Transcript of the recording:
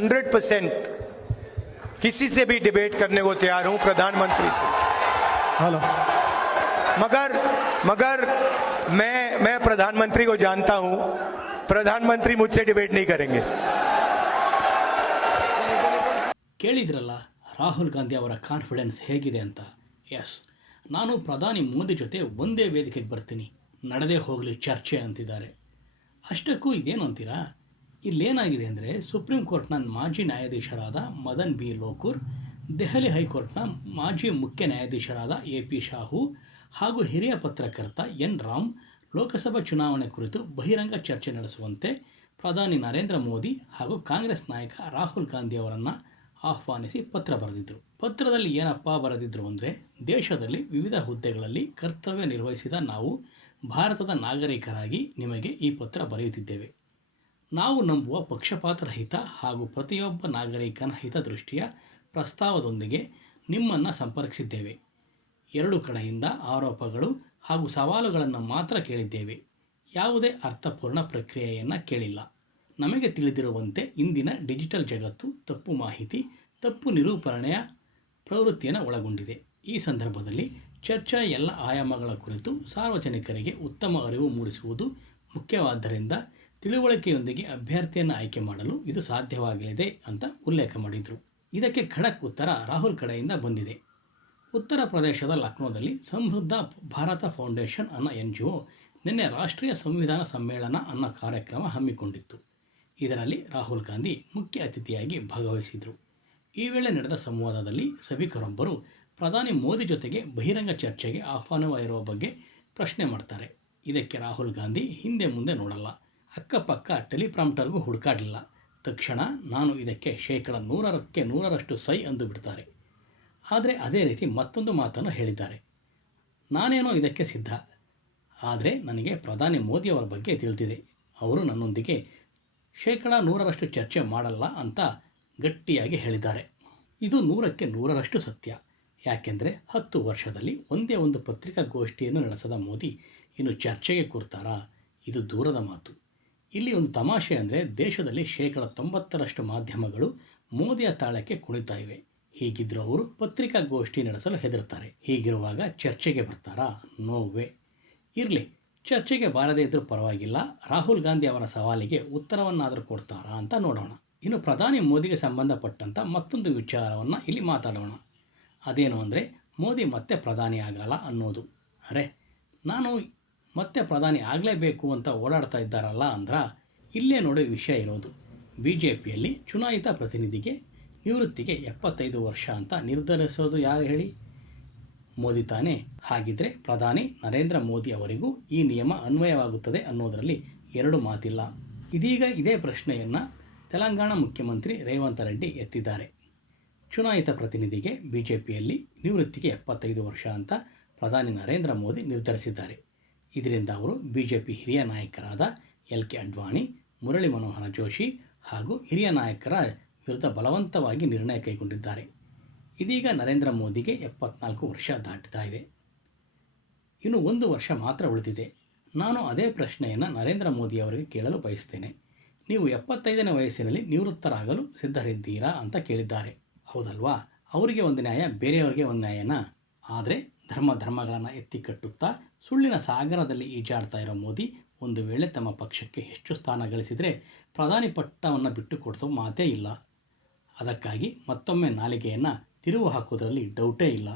Hundred percent किसी से भी डिबेट करने को तैयार हूं प्रधानमंत्री से हेलो मगर मगर मैं मैं प्रधानमंत्री को जानता हूं प्रधानमंत्री मुझसे डिबेट नहीं करेंगे ಕೇಳಿದ್ರಲ್ಲ ರಾಹುಲ್ ಗಾಂಧಿ ಅವರ ಕಾನ್ಫಿಡೆನ್ಸ್ ಹೇಗಿದೆ ಅಂತ ಎಸ್ ನಾನು ಪ್ರಧಾನಿ ಮೋದಿ ಜೊತೆ ಒಂದೇ ವೇದಿಕೆಗೆ ಬರ್ತೀನಿ ನಡೆದೇ ಹೋಗಲಿ ಚರ್ಚೆ ಅಂತಿದ್ದಾರೆ ಅಷ್ಟಕ್ಕೂ ಇದೇನು ಅಂತೀರಾ ಇಲ್ಲೇನಾಗಿದೆ ಅಂದರೆ ಸುಪ್ರೀಂ ಕೋರ್ಟ್ನ ಮಾಜಿ ನ್ಯಾಯಾಧೀಶರಾದ ಮದನ್ ಬಿ ಲೋಕೂರ್, ದೆಹಲಿ ಹೈಕೋರ್ಟ್ನ ಮಾಜಿ ಮುಖ್ಯ ನ್ಯಾಯಾಧೀಶರಾದ ಎ ಪಿ ಶಾಹು ಹಾಗೂ ಹಿರಿಯ ಪತ್ರಕರ್ತ ಎನ್ ರಾಮ್ ಲೋಕಸಭಾ ಚುನಾವಣೆ ಕುರಿತು ಬಹಿರಂಗ ಚರ್ಚೆ ನಡೆಸುವಂತೆ ಪ್ರಧಾನಿ ನರೇಂದ್ರ ಮೋದಿ ಹಾಗೂ ಕಾಂಗ್ರೆಸ್ ನಾಯಕ ರಾಹುಲ್ ಗಾಂಧಿ ಅವರನ್ನು ಆಹ್ವಾನಿಸಿ ಪತ್ರ ಬರೆದಿದ್ದರು ಪತ್ರದಲ್ಲಿ ಏನಪ್ಪ ಬರೆದಿದ್ರು ಅಂದರೆ, ದೇಶದಲ್ಲಿ ವಿವಿಧ ಹುದ್ದೆಗಳಲ್ಲಿ ಕರ್ತವ್ಯ ನಿರ್ವಹಿಸಿದ ನಾವು ಭಾರತದ ನಾಗರಿಕರಾಗಿ ನಿಮಗೆ ಈ ಪತ್ರ ಬರೆಯುತ್ತಿದ್ದೇವೆ. ನಾವು ನಂಬುವ ಪಕ್ಷಪಾತರಹಿತ ಹಾಗೂ ಪ್ರತಿಯೊಬ್ಬ ನಾಗರಿಕನ ಹಿತದೃಷ್ಟಿಯ ಪ್ರಸ್ತಾವದೊಂದಿಗೆ ನಿಮ್ಮನ್ನು ಸಂಪರ್ಕಿಸಿದ್ದೇವೆ. ಎರಡು ಕಡೆಯಿಂದ ಆರೋಪಗಳು ಹಾಗೂ ಸವಾಲುಗಳನ್ನು ಮಾತ್ರ ಕೇಳಿದ್ದೇವೆ. ಯಾವುದೇ ಅರ್ಥಪೂರ್ಣ ಪ್ರಕ್ರಿಯೆಯನ್ನು ಕೇಳಿಲ್ಲ. ನಮಗೆ ತಿಳಿದಿರುವಂತೆ ಇಂದಿನ ಡಿಜಿಟಲ್ ಜಗತ್ತು ತಪ್ಪು ಮಾಹಿತಿ, ತಪ್ಪು ನಿರೂಪಣೆಯ ಪ್ರವೃತ್ತಿಯನ್ನು ಒಳಗೊಂಡಿದೆ. ಈ ಸಂದರ್ಭದಲ್ಲಿ ಚರ್ಚಾ ಎಲ್ಲ ಆಯಾಮಗಳ ಕುರಿತು ಸಾರ್ವಜನಿಕರಿಗೆ ಉತ್ತಮ ಅರಿವು ಮೂಡಿಸುವುದು ಮುಖ್ಯವಾದ್ದರಿಂದ ತಿಳುವಳಿಕೆಯೊಂದಿಗೆ ಅಭ್ಯರ್ಥಿಯನ್ನು ಆಯ್ಕೆ ಮಾಡಲು ಇದು ಸಾಧ್ಯವಾಗಲಿದೆ ಅಂತ ಉಲ್ಲೇಖ ಮಾಡಿದರು. ಇದಕ್ಕೆ ಖಡಕ್ ಉತ್ತರ ರಾಹುಲ್ ಕಡೆಯಿಂದ ಬಂದಿದೆ. ಉತ್ತರ ಪ್ರದೇಶದ ಲಕ್ನೋದಲ್ಲಿ ಸಮೃದ್ಧ ಭಾರತ ಫೌಂಡೇಶನ್ ಅನ್ನೋ ಎನ್ ಜಿ ಒ ನಿನ್ನೆ ರಾಷ್ಟ್ರೀಯ ಸಂವಿಧಾನ ಸಮ್ಮೇಳನ ಅನ್ನೋ ಕಾರ್ಯಕ್ರಮ ಹಮ್ಮಿಕೊಂಡಿತ್ತು. ಇದರಲ್ಲಿ ರಾಹುಲ್ ಗಾಂಧಿ ಮುಖ್ಯ ಅತಿಥಿಯಾಗಿ ಭಾಗವಹಿಸಿದರು. ಈ ವೇಳೆ ನಡೆದ ಸಂವಾದದಲ್ಲಿ ಸಭಿಕರೊಬ್ಬರು ಪ್ರಧಾನಿ ಮೋದಿ ಜೊತೆಗೆ ಬಹಿರಂಗ ಚರ್ಚೆಗೆ ಆಹ್ವಾನವಾಗಿರುವ ಬಗ್ಗೆ ಪ್ರಶ್ನೆ ಮಾಡ್ತಾರೆ. ಇದಕ್ಕೆ ರಾಹುಲ್ ಗಾಂಧಿ ಹಿಂದೆ ಮುಂದೆ ನೋಡಲ್ಲ. ಅಕ್ಕಪಕ್ಕ ಟೆಲಿಪ್ರಾಂಪ್ಟರ್ಗೂ ಹುಡುಕಾಡಲಿಲ್ಲ ತಕ್ಷಣ ನಾನು ಇದಕ್ಕೆ ಶೇಕಡ ನೂರರಕ್ಕೆ ನೂರರಷ್ಟು ಸೈ ಅಂದು ಬಿಡ್ತಾರೆ. ಆದರೆ ಅದೇ ರೀತಿ ಮತ್ತೊಂದು ಮಾತನ್ನು ಹೇಳಿದ್ದಾರೆ. ನಾನೇನೋ ಇದಕ್ಕೆ ಸಿದ್ಧ. ಆದರೆ ನನಗೆ ಪ್ರಧಾನಿ ಮೋದಿಯವರ ಬಗ್ಗೆ ತಿಳಿದಿದೆ. ಅವರು ನನ್ನೊಂದಿಗೆ ಶೇಕಡ ನೂರರಷ್ಟು ಚರ್ಚೆ ಮಾಡಲ್ಲ ಅಂತ ಗಟ್ಟಿಯಾಗಿ ಹೇಳಿದ್ದಾರೆ. ಇದು ನೂರಕ್ಕೆ ನೂರರಷ್ಟು ಸತ್ಯ. ಯಾಕೆಂದರೆ ಹತ್ತು ವರ್ಷದಲ್ಲಿ ಒಂದೇ ಒಂದು ಪತ್ರಿಕಾಗೋಷ್ಠಿಯನ್ನು ನಡೆಸದ ಮೋದಿ ಇನ್ನು ಚರ್ಚೆಗೆ ಕೂರ್ತಾರಾ? ಇದು ದೂರದ ಮಾತು. ಇಲ್ಲಿ ಒಂದು ತಮಾಷೆ ಅಂದರೆ ದೇಶದಲ್ಲಿ ಶೇಕಡ ತೊಂಬತ್ತರಷ್ಟು ಮಾಧ್ಯಮಗಳು ಮೋದಿಯ ತಾಳಕ್ಕೆ ಕುಣಿತಾ ಇವೆ. ಹೀಗಿದ್ದರೂ ಅವರು ಪತ್ರಿಕಾಗೋಷ್ಠಿ ನಡೆಸಲು ಹೆದರ್ತಾರೆ ಹೀಗಿರುವಾಗ ಚರ್ಚೆಗೆ ಬರ್ತಾರಾ? ನೋವೇ ಇರಲಿ, ಚರ್ಚೆಗೆ ಬಾರದೇ ಇದ್ದರೂ ಪರವಾಗಿಲ್ಲ. ರಾಹುಲ್ ಗಾಂಧಿ ಅವರ ಸವಾಲಿಗೆ ಉತ್ತರವನ್ನಾದರೂ ಕೊಡ್ತಾರಾ ಅಂತ ನೋಡೋಣ. ಇನ್ನು ಪ್ರಧಾನಿ ಮೋದಿಗೆ ಸಂಬಂಧಪಟ್ಟಂಥ ಮತ್ತೊಂದು ವಿಚಾರವನ್ನು ಇಲ್ಲಿ ಮಾತಾಡೋಣ. ಅದೇನು ಅಂದರೆ ಮೋದಿ ಮತ್ತೆ ಪ್ರಧಾನಿ ಆಗಲ್ಲ ಅನ್ನೋದು. ಅರೆ, ನಾನು ಮತ್ತೆ ಪ್ರಧಾನಿ ಆಗಲೇಬೇಕು ಅಂತ ಓಡಾಡ್ತಾ ಇದ್ದಾರಲ್ಲ ಅಂದ್ರೆ ಇಲ್ಲೇ ನೋಡಿ ವಿಷಯ ಇರೋದು. ಬಿ ಜೆ ಪಿಯಲ್ಲಿ ಚುನಾಯಿತ ಪ್ರತಿನಿಧಿಗೆ ನಿವೃತ್ತಿಗೆ ಎಪ್ಪತ್ತೈದು ವರ್ಷ ಅಂತ ನಿರ್ಧರಿಸೋದು ಯಾರು ಹೇಳಿ? ಮೋದಿ ತಾನೇ. ಹಾಗಿದ್ರೆ ಪ್ರಧಾನಿ ನರೇಂದ್ರ ಮೋದಿ ಅವರಿಗೂ ಈ ನಿಯಮ ಅನ್ವಯವಾಗುತ್ತದೆ ಅನ್ನೋದರಲ್ಲಿ ಎರಡು ಮಾತಿಲ್ಲ. ಇದೀಗ ಇದೇ ಪ್ರಶ್ನೆಯನ್ನು ತೆಲಂಗಾಣ ಮುಖ್ಯಮಂತ್ರಿ ರೇವಂತ್ ರೆಡ್ಡಿ ಎತ್ತಿದ್ದಾರೆ. ಚುನಾಯಿತ ಪ್ರತಿನಿಧಿಗೆ ಬಿ ಜೆ ಪಿಯಲ್ಲಿ ನಿವೃತ್ತಿಗೆ ಎಪ್ಪತ್ತೈದು ವರ್ಷ ಅಂತ ಪ್ರಧಾನಿ ನರೇಂದ್ರ ಮೋದಿ ನಿರ್ಧರಿಸಿದ್ದಾರೆ. ಇದರಿಂದ ಅವರು ಬಿ ಜೆ ಪಿ ಹಿರಿಯ ನಾಯಕರಾದ ಎಲ್ ಕೆ ಅಡ್ವಾಣಿ, ಮುರಳಿ ಮನೋಹರ ಜೋಶಿ ಹಾಗೂ ಹಿರಿಯ ನಾಯಕರ ವಿರುದ್ಧ ಬಲವಂತವಾಗಿ ನಿರ್ಣಯ ಕೈಗೊಂಡಿದ್ದಾರೆ. ಇದೀಗ ನರೇಂದ್ರ ಮೋದಿಗೆ ಎಪ್ಪತ್ನಾಲ್ಕು ವರ್ಷ ದಾಟಿತಾ ಇದೆ. ಇನ್ನು ಒಂದು ವರ್ಷ ಮಾತ್ರ ಉಳಿದಿದೆ. ನಾನು ಅದೇ ಪ್ರಶ್ನೆಯನ್ನು ನರೇಂದ್ರ ಮೋದಿ ಅವರಿಗೆ ಕೇಳಲು ಬಯಸ್ತೇನೆ. ನೀವು ಎಪ್ಪತ್ತೈದನೇ ವಯಸ್ಸಿನಲ್ಲಿ ನಿವೃತ್ತರಾಗಲು ಸಿದ್ಧರಿದ್ದೀರಾ ಅಂತ ಕೇಳಿದ್ದಾರೆ. ಹೌದಲ್ವಾ? ಅವರಿಗೆ ಒಂದು ನ್ಯಾಯ, ಬೇರೆಯವರಿಗೆ ಒಂದು ನ್ಯಾಯನ? ಆದರೆ ಧರ್ಮ ಧರ್ಮಗಳನ್ನು ಎತ್ತಿ ಕಟ್ಟುತ್ತಾ ಸುಳ್ಳಿನ ಸಾಗರದಲ್ಲಿ ಈಜಾಡ್ತಾ ಇರೋ ಮೋದಿ ಒಂದು ವೇಳೆ ತಮ್ಮ ಪಕ್ಷಕ್ಕೆ ಹೆಚ್ಚು ಸ್ಥಾನ ಗಳಿಸಿದರೆ ಪ್ರಧಾನಿ ಪಟ್ಟವನ್ನು ಬಿಟ್ಟು ಕೊಡಿಸೋ ಮಾತೇ ಇಲ್ಲ. ಅದಕ್ಕಾಗಿ ಮತ್ತೊಮ್ಮೆ ನಾಲಿಗೆಯನ್ನು ತಿರುವು ಹಾಕುವುದರಲ್ಲಿ ಡೌಟೇ ಇಲ್ಲ.